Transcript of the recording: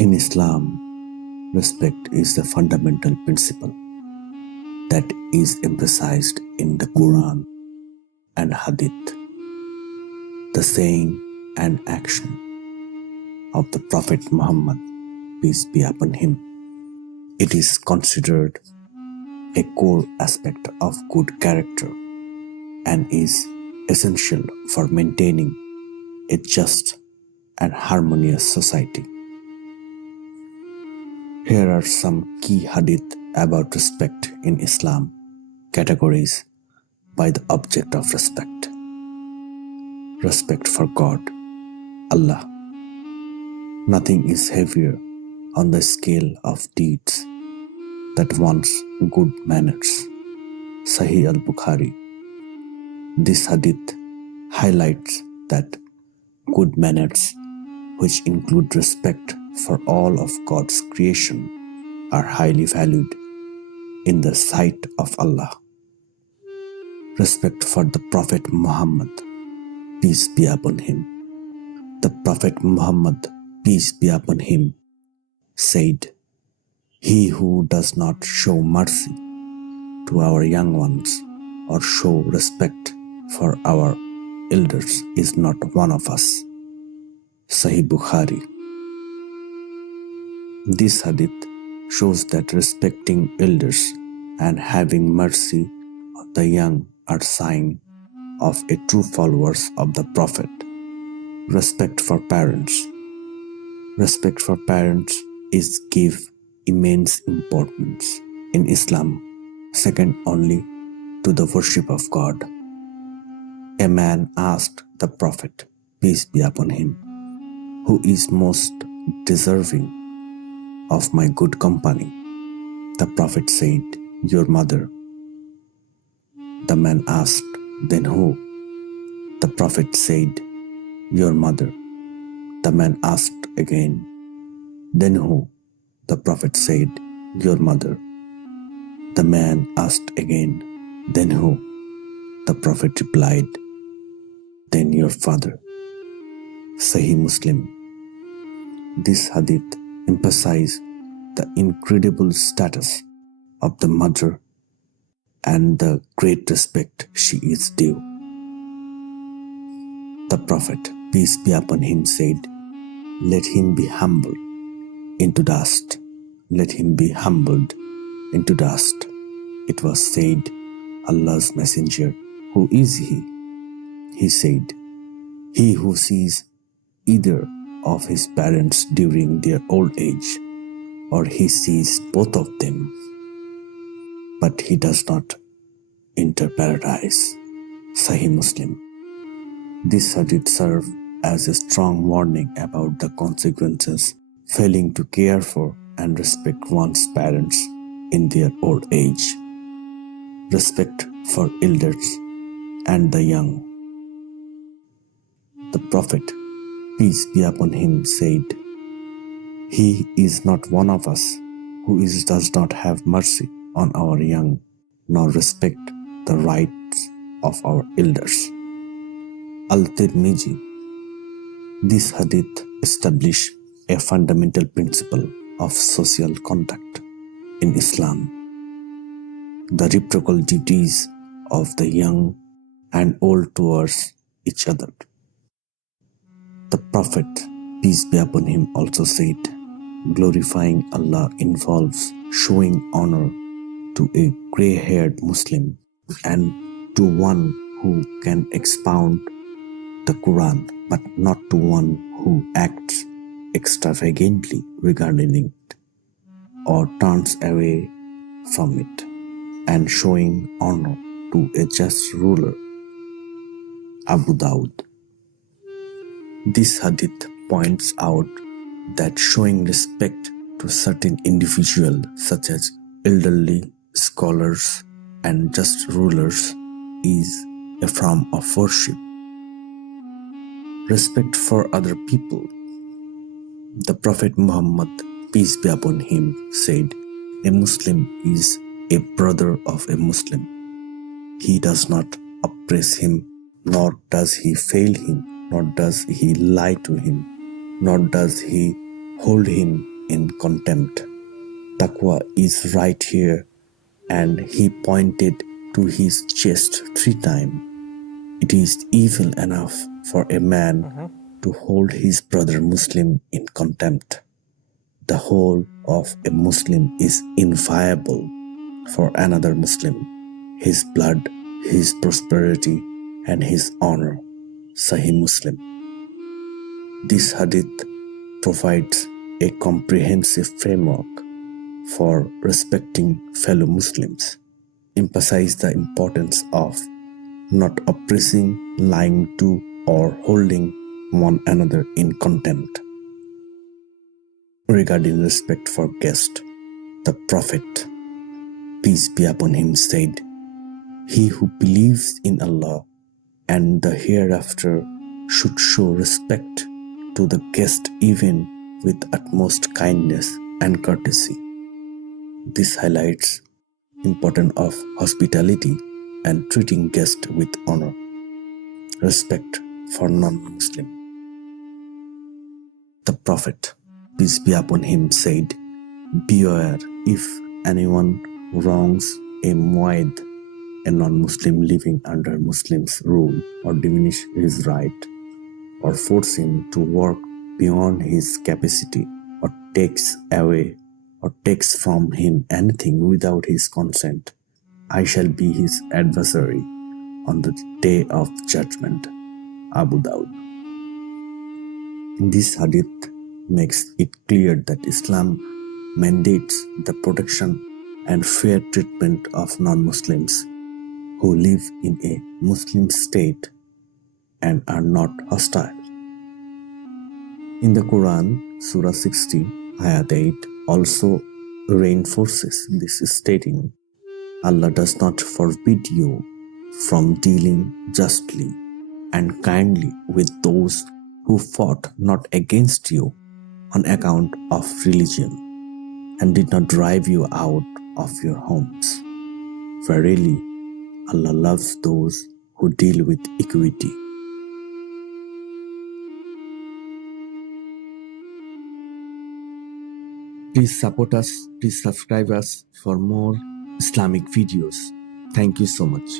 In Islam, respect is the fundamental principle that is emphasized in the Quran and Hadith. The saying and action of the Prophet Muhammad, peace be upon him. It is considered a core aspect of good character and is essential for maintaining a just and harmonious society. Here are some key hadith about respect in Islam, categories by the object of respect. Respect for God, Allah. Nothing is heavier on the scale of deeds that wants good manners. Sahih al-Bukhari. This hadith highlights that good manners, which include respect for all of God's creation, are highly valued in the sight of Allah. Respect for the Prophet Muhammad, peace be upon him. The Prophet Muhammad, peace be upon him, said, "He who does not show mercy to our young ones or show respect for our elders is not one of us." Sahih Bukhari. This hadith shows that respecting elders and having mercy on the young are signs of a true followers of the Prophet. Respect for parents. Respect for parents is give immense importance in Islam, second only to the worship of God. A man asked the Prophet, peace be upon him, who is most deserving of my good company? The Prophet said, your mother. The man asked, then who? The Prophet said, your mother. The man asked again, then who? The Prophet said, your mother. The man asked again, then who? The Prophet replied, then your father. Sahih Muslim. This hadith emphasizes the incredible status of the mother and the great respect she is due. The Prophet, peace be upon him, said, let him be humbled into dust. Let him be humbled into dust. It was said, Allah's messenger, who is he? He said, he who sees either of his parents during their old age, or he sees both of them, but he does not enter paradise. Sahih Muslim. This hadith serves as a strong warning about the consequences failing to care for and respect one's parents in their old age. Respect for elders and the young. The Prophet, peace be upon him, said, he is not one of us who does not have mercy on our young, nor respect the rights of our elders. Al-Tirmidhi. This hadith establishes a fundamental principle of social conduct in Islam. The reciprocal duties of the young and old towards each other. The Prophet, peace be upon him, also said, glorifying Allah involves showing honor to a grey-haired Muslim and to one who can expound the Quran, but not to one who acts extravagantly regarding it or turns away from it, and showing honor to a just ruler. Abu Dawud. This hadith points out that showing respect to certain individuals such as elderly, scholars, and just rulers is a form of worship. Respect for other people. The Prophet Muhammad, peace be upon him, said, a Muslim is a brother of a Muslim. He does not oppress him, nor does he fail him, nor does he lie to him, nor does he hold him in contempt. Taqwa is right here, and he pointed to his chest 3 times. It is evil enough for a man to hold his brother Muslim in contempt. The whole of a Muslim is inviolable for another Muslim, his blood, his prosperity, and his honor. Sahih Muslim. This hadith provides a comprehensive framework for respecting fellow Muslims, emphasize the importance of not oppressing, lying to, or holding one another in contempt. Regarding respect for guests, the Prophet, peace be upon him, said, "He who believes in Allah and the hereafter should show respect to the guest even with utmost kindness and courtesy." This highlights importance of hospitality and treating guests with honor. Respect for non-Muslim. The Prophet, peace be upon him, said, "Beware if anyone wrongs a mu'ayyid, a non-Muslim living under Muslim's rule, or diminish his right, or force him to work beyond his capacity, or takes away or takes from him anything without his consent, I shall be his adversary on the day of judgment." Abu Dawud. This hadith makes it clear that Islam mandates the protection and fair treatment of non-Muslims who live in a Muslim state and are not hostile. In the Quran, Surah 60, Ayat 8 also reinforces this, stating, "Allah does not forbid you from dealing justly and kindly with those who fought not against you on account of religion and did not drive you out of your homes. Verily, Allah loves those who deal with equity." Please support us, please subscribe us for more Islamic videos. Thank you so much.